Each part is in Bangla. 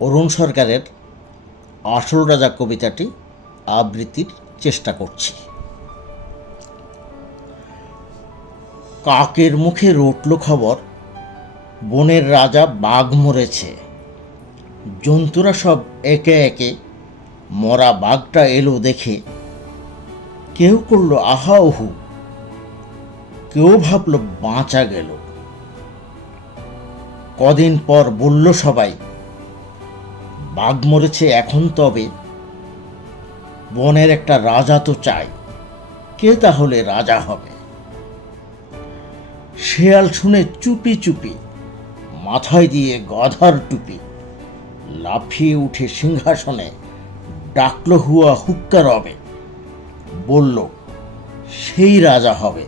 অরুণ সরকারের আসল রাজা কবিতাটি আবৃত্তির চেষ্টা করছি। কাকের মুখে রটল খবর, বনের রাজা বাঘ মরেছে। জন্তুরা সব একে একে মরা বাঘটা এলো দেখে, কেউ করলো আহা ওহু, কেউ ভাবল বাঁচা গেল। কদিন পর বলল সবাই, বাঘ মরেছে এখন তবে বনের একটা রাজা তো চাই, কে তাহলে রাজা হবে? শেয়াল শুনে চুপি চুপি মাথায় দিয়ে গধার টুপি লাফিয়ে উঠে সিংহাসনে ডাকল হুয়া হুক্কা রবে, বলল সেই রাজা হবে।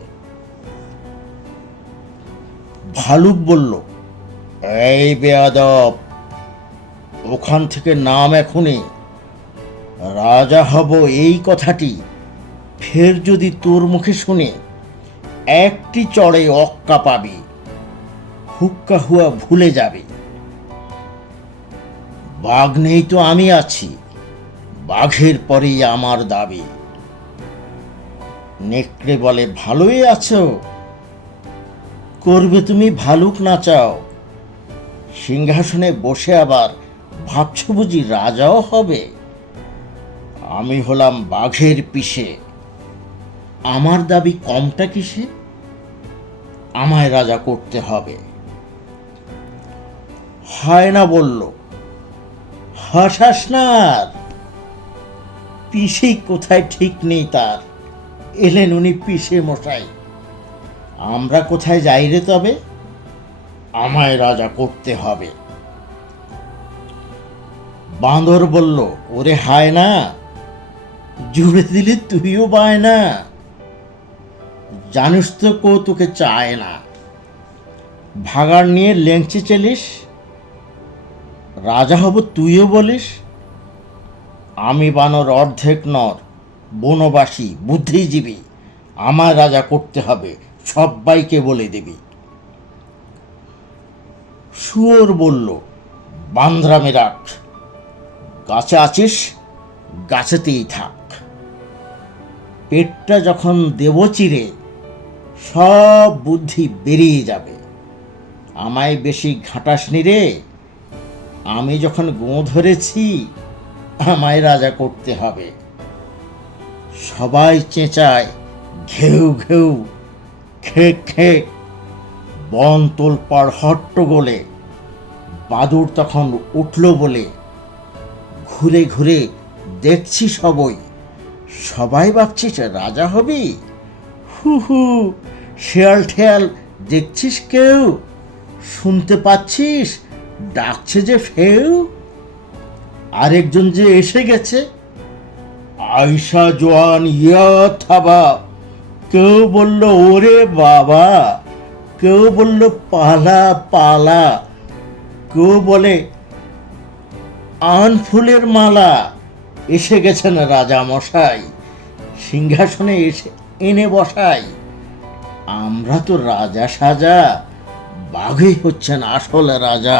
ভালুক বলল, এই বেয়াদব, ওখান থেকে নাম এখনই, রাজা হব এই কথাটি ফের যদি তোর মুখে শুনে, একটি চড়ে অক্কা পাবি, হুক্কা হুয়া ভুলে যাবে। বাঘ নেই তো আমি আছি, বাঘের পরেই আমার দাবি। নেকড়ে বলে, ভালোই আছো, করবে তুমি ভালুক নাচাও, সিংহাসনে বসে আবার ভাবছ বুঝি রাজাও হবে? আমি হলাম বাঘের পিসে, আমার দাবি কমটা কিসে, আমায় রাজা করতে হবে। হায়না বলল, হাসাস না আর, পিসে কোথায় ঠিক নেই তার, এলেন উনি পিসে মশাই, আমরা কোথায় যাই রে তবে, আমায় রাজা করতে হবে। বাঁদর বলল, ওরে হায়না, জুড়ে দিলে তুইও বায় না, জানিস তো তোকে চায় না, ভাগাড় নিয়ে লেংচে চলিস, রাজা হব তুইও বলিস। আমি বানর অর্ধেক নর, বনবাসী বুদ্ধিজীবী, আমার রাজা করতে হবে, সব্বাইকে বলে দিবি। শুয়োর বলল, বান্দ্রামে রাখ, গাছে আছিস গাছেতেই থাক, পেটটা যখন দেব চিরে সব বুদ্ধি বেরিয়ে যাবে, আমায় বেশি ঘাটাসনি রে, আমি যখন গোঁ ধরেছি আমায় রাজা করতে হবে। সবাই চেঁচায় ঘেউ ঘেউ, খেক খেক, বন তোলপাড় হট্টগোলে, বাদুড় তখন উঠল বলে, ঘুরে ঘুরে দেখছি সবই, সবাই ভাবছিস রাজা হবি, হু হু, শেয়াল ঠেয়াল দেখছিস কেউ, শুনতে পাচ্ছিস ডাকছে যে ফেউ, আরেকজন যে এসে গেছে, আয়সা জোয়ান ইয়া থাবা, কেউ বলল ওরে বাবা, কেউ বলল পালা পালা, কেউ বলে আন ফুলের মালা, এসে গেছেন রাজা মশাই, সিংহাসনে এসে এনে বসাই, আমরা তো রাজা সাজা, বাঘই হচ্ছেন আসল রাজা।